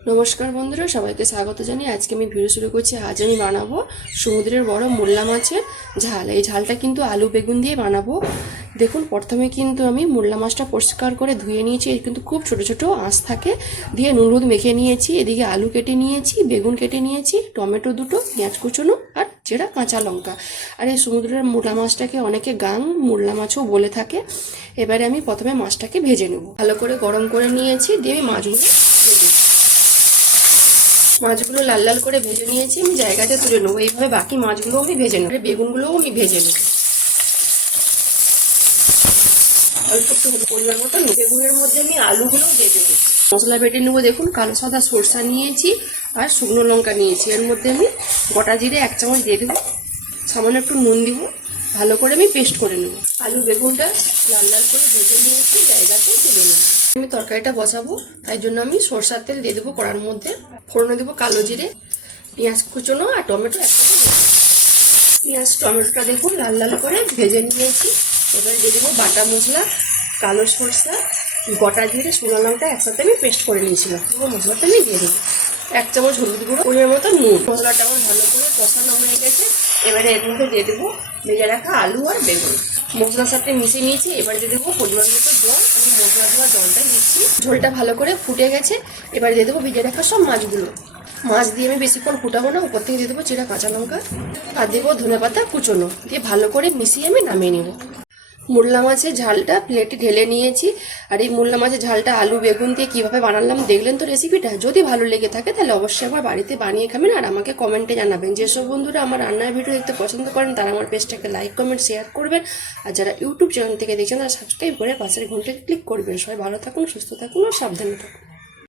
নমস্কার বন্ধুরা, সবাইকে স্বাগত জানিয়ে আজকে আমি ভিডিও শুরু করছি। আজ আমি বানাবো সমুদ্রের বড় মোল্লা মাছের ঝাল। এই ঝালটা কিন্তু আলু বেগুন দিয়ে বানাবো। দেখুন, প্রথমে কিন্তু আমি মোল্লা মাছটা পরিষ্কার করে ধুয়ে নিয়েছি। এর কিন্তু খুব ছোট ছোট আঁশ থাকে, দিয়ে নুন হলুদ মেখে নিয়েছি। এদিকে আলু কেটে নিয়েছি, বেগুন কেটে নিয়েছি, টমেটো দুটো, পেঁয়াজ কুচোনো আর চেরা কাঁচা লঙ্কা। আর এই সমুদ্রের মোল্লা মাছটাকে অনেকে গাং মোল্লা মাছও বলে থাকে। এবারে আমি প্রথমে মাছটাকে ভেজে নেব। ভালো করে গরম করে নিয়েছি, দিয়ে আমি মাছগুলো ভেজে নেব। মাছগুলো লাল লাল করে ভেজে নিয়েছি, আমি জায়গাতে তুলে নেবো। এইভাবে বাকি মাছগুলো আমি ভেজে নেবো। বেগুনগুলোও আমি ভেজে নেব অল্প একটু পরিমাণ মতো। বেগুনের মধ্যে আমি আলুগুলোও ভেজে নেব। মশলা বেটে নেবো। দেখুন, কালো সাদা সরষা নিয়েছি আর শুকনো লঙ্কা নিয়েছি। এর মধ্যে আমি গোটা জিরে 1 চামচ দিয়ে দেবো, সামান্য একটু নুন দিব। ভালো করে আমি পেস্ট করে নেব। আলু বেগুনটা লাল লাল করে ভেজে নিয়েছি, জায়গাতে তুলে নেব। আমি তরকারিটা বসাবো, তাই জন্য আমি সরষার তেল দিয়ে দেবো কড়ার মধ্যে। ফোড়নে দেবো কালো জিরে, পেঁয়াজ কুচোনো আর টমেটো একসাথে দেবো। পেঁয়াজ টমেটোটা দেখুন লাল লাল করে ভেজে নিয়েছি। এবারে দিয়ে দেবো বাটা মশলা, কালো সরষা, গোটা জিরে, শুকনো লঙ্কা একসাথে আমি পেস্ট করে নিয়েছিলাম। পুরো মশলাটা আমি দিয়ে দেবো। 1 চামচ হলুদ গুঁড়ো, পরিমাণ মতো নুন। মশলাটা আমার ভালো করে কষানো হয়ে গেছে। এবারে এর মধ্যে দিয়ে দেবো ভেজে রাখা আলু আর বেগুন। মশলার সাথে মিশিয়ে নিয়েছি। এবারে দিয়ে দেবো পরিমাণ মতো জল। আমি মশলা ধোয়া জলটাই দিচ্ছি। ঝোলটা ভালো করে ফুটে গেছে। এবারে দিয়ে দেবো ভেজে রাখা সব মাছগুলো। মাছ দিয়ে আমি বেশিক্ষণ ফুটাবো না। উপর থেকে দিয়ে দেবো চেরা কাঁচা লঙ্কা আর দেবো ধনেপাতা কুচোনো, দিয়ে ভালো করে মিশিয়ে আমি নামিয়ে নেব। মোল্লা মাছের ঝালটা প্লেটে ঢেলে নিয়েছি। আর এই মোল্লা মাছের ঝালটা আলু বেগুন দিয়ে কীভাবে বানালাম দেখলেন তো রেসিপিটা। যদি ভালো লেগে থাকে তাহলে অবশ্যই একবার বাড়িতে বানিয়ে খাবেন আর আমাকে কমেন্টে জানাবেন। যেসব বন্ধুরা আমার রান্নার ভিডিও দেখতে পছন্দ করেন তারা আমার পেজটাকে লাইক কমেন্ট শেয়ার করবেন। আর যারা ইউটিউব চ্যানেল থেকে দেখছেন তারা সাবস্ক্রাইব করে পাশের ঘন্টায় ক্লিক করবেন। সবাই ভালো থাকুন, সুস্থ থাকুন আর সাবধানে থাকুন।